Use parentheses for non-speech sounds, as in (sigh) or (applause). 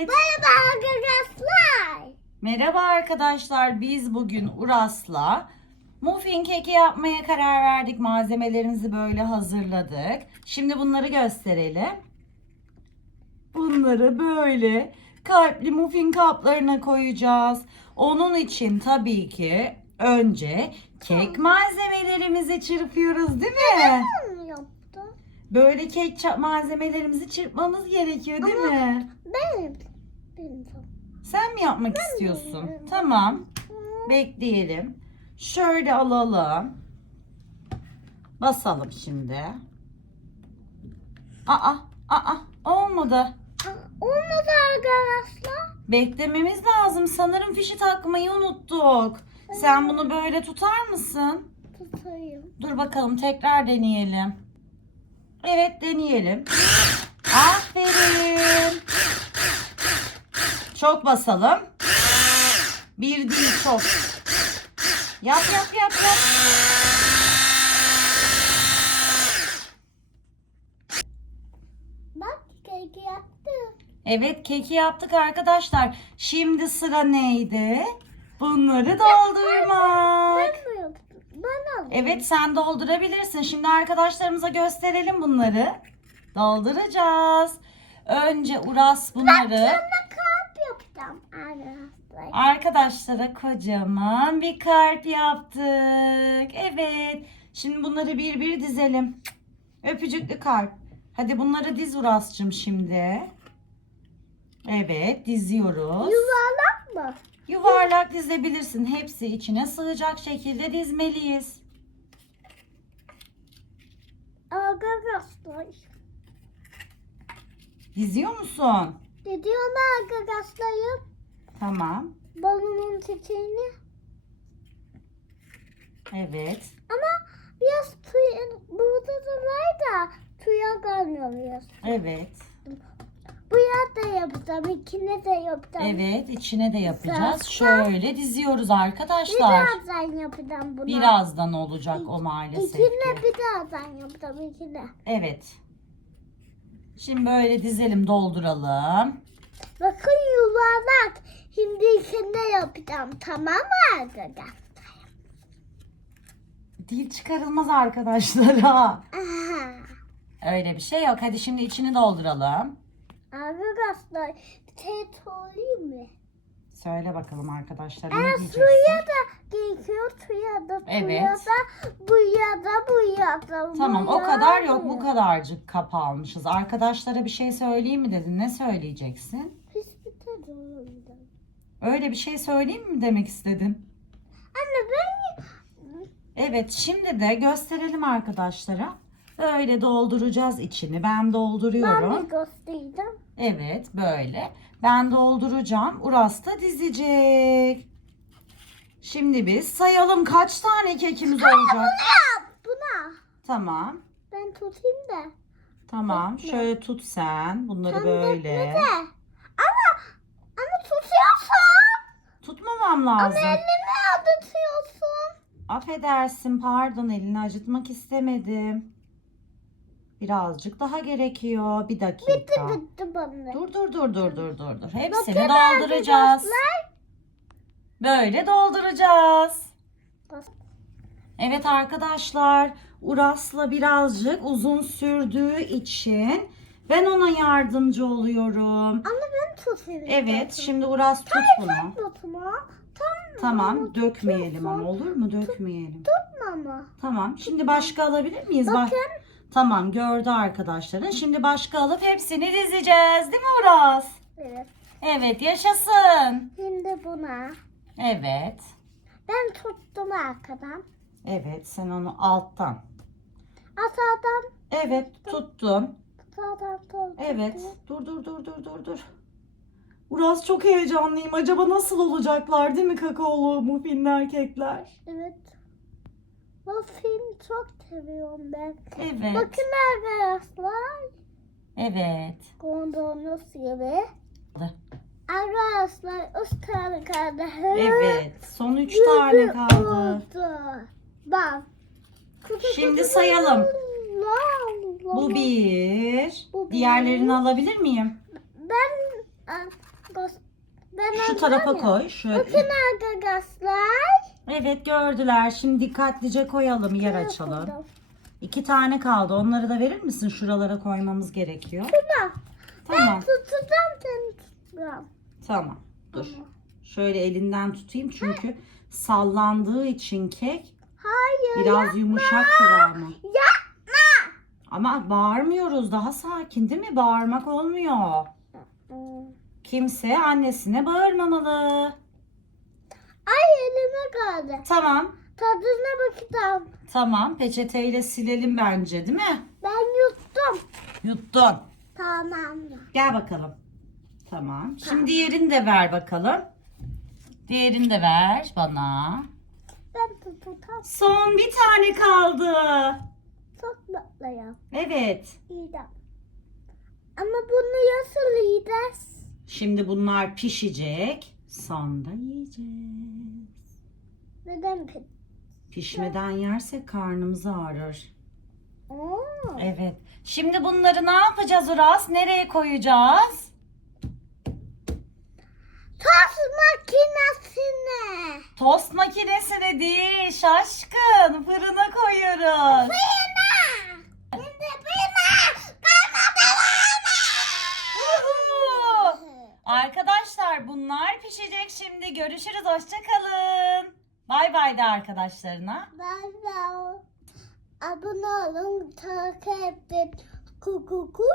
Merhaba arkadaşlar. Merhaba arkadaşlar. Biz bugün Uras'la muffin keki yapmaya karar verdik. Malzemelerimizi böyle hazırladık. Şimdi bunları gösterelim. Bunları böyle kalpli muffin kaplarına koyacağız. Onun için tabii ki önce kek malzemelerimizi çırpıyoruz değil mi? Böyle kek malzemelerimizi çırpmamız gerekiyor değil mi? Benim. Sen mi yapmak istiyorsun? yapıyorum. Tamam. Bekleyelim. Şöyle alalım. Basalım şimdi. Aa, aa, olmadı. Olmadı arkadaşlar. Beklememiz lazım. Sanırım fişi takmayı unuttuk. Sen bunu böyle tutar mısın? Tutayım. Dur bakalım tekrar deneyelim. Evet deneyelim. (gasps) Aferin. Çok basalım. Bir değil çok. Yap yap yap yap. Bak keki yaptı. Evet keki yaptık arkadaşlar. Şimdi sıra neydi? Bunları doldurmak. Ben mi yaptım? Ben aldım. Evet sen doldurabilirsin. Şimdi arkadaşlarımıza gösterelim bunları. Dolduracağız. Önce Uras bunları Ben arkadaşlar. arkadaşlara kocaman bir kalp yaptık. Evet. Şimdi bunları bir bir dizelim. Öpücüklü kalp. Hadi bunları diz Uras'cığım şimdi. Evet diziyoruz. Yuvarlak mı? Yuvarlak dizebilirsin. Hepsi içine sığacak şekilde dizmeliyiz. Arkadaşlar. Diziyor musun? Gidiyorum arkadaşlarım. Tamam. Balonun çiçeğini. Evet. Ama biraz tuya, burada da var da tuya gelmiyor biraz. Evet. Bu da yapacağım, ikine de yapacağım. Evet. içine de yapacağız. Şöyle diziyoruz arkadaşlar. Birazdan yapacağım bunu. Birazdan olacak o maalesef İkine ki. birazdan yapacağım, ikine. Evet. Şimdi böyle dizelim, dolduralım. Bakın yuvarlak. Şimdi ikinde yapacağım, tamam mı arkadaşlar? Dil çıkarılmaz arkadaşlara. Aha. Öyle bir şey yok. Hadi şimdi içini dolduralım. Arkadaşlar, bir şey söyleyeyim mi? Söyle bakalım arkadaşlar. Diyeceksin? suya da gerekiyor, suya da, Evet. suya da, bu ya da, bu ya da. Tamam bu o kadar da, yok bu kadarcık kap almışız. Arkadaşlara bir şey söyleyeyim mi dedin? Ne söyleyeceksin? Pis bir tadı. Öyle bir şey söyleyeyim mi demek istedin? Anne ben Evet şimdi de gösterelim arkadaşlara. Böyle dolduracağız içini. Ben ben dolduruyorum. bir göstereceğim. Evet böyle. Ben dolduracağım. Uras da dizecek. Şimdi biz sayalım kaç tane kekimiz olacak. Yap buna. Tamam. Ben tutayım da. Tamam. Şöyle tut sen. Bunları Sen böyle. de. Ama ama tutuyorsun. Tutmamam Ama lazım. elimi acıtıyorsun. Affedersin pardon elini acıtmak istemedim. Birazcık daha gerekiyor. Bir dakika. Bitti bitti bana. Dur dur dur dur dur dur dur. Hepsini Bakın dolduracağız. arkadaşlar. Böyle dolduracağız. Evet arkadaşlar Uras'la birazcık uzun sürdüğü için ben ona yardımcı oluyorum. Anne ben tutayım. Evet şimdi Uras tut bunu. Tutma. Tamam. Tamam dökmeyelim ama olur mu dökmeyelim. Tutma ama. Tamam şimdi başka alabilir miyiz? Bak. Tamam gördü arkadaşların. Şimdi başka alıp hepsini dizeceğiz değil mi Uras? Evet. Evet yaşasın. Şimdi buna. Evet. Ben tuttum arkadan. Evet sen onu alttan. Asadan. Evet tuttum. Sağdan tuttum. Evet. Dur dur dur dur dur dur. Uras çok heyecanlıyım. Acaba nasıl olacaklar değil mi kakaolu muffinler kekler? Evet. Film çok seviyorum ben. Evet. Bakın arkadaşlar. Evet. Gondolunuz gibi. Arkadaşlar üç tane kaldı. Evet. Son üç tane kaldı. oldu. Bak. Şimdi sayalım. Bu bir. Bu. Diğerlerini alabilir miyim? Ben gos- Ben Şu tarafa koy. Şöyle. Bakın arkadaşlar. Evet gördüler. Şimdi dikkatlice koyalım, yer açalım. İki tane kaldı. Onları da verir misin? Şuralara koymamız gerekiyor. Tamam. Tutacağım seni tutacağım. Tamam. Dur. Şöyle elinden tutayım çünkü sallandığı için kek Hayır. biraz yumuşak kıvamı. Yapma. Ama bağırmıyoruz. Daha sakin değil mi? Bağırmak olmuyor. Kimse annesine bağırmamalı. Ay elime kaldı. Tamam. Tadına bakacağım. Tamam. Peçeteyle silelim bence değil mi? Ben yuttum. Yuttun. Tamam. Gel bakalım. Tamam. Şimdi diğerini de ver bakalım. Diğerini de ver bana. Ben tutacağım. Son bir tane kaldı. Çok mutluyum. Evet. Yiyeceğim. Ama bunu nasıl yiyeceğiz? Şimdi bunlar pişecek. Sonra yiyeceğiz. Neden pek? Pişmeden yersek karnımız ağrır. Oo. Evet. Şimdi bunları ne yapacağız Uras? Nereye koyacağız? Tost makinesine. Tost makinesine değil şaşkın. Fırına koyuyoruz. Fırına. Şimdi fırına. Uhu! Arkadaşlar bunlar pişecek şimdi. Görüşürüz. Hoşçakalın. Bay bay de arkadaşlarına. Ben de abone olun, takip edin. Kuku kuyu.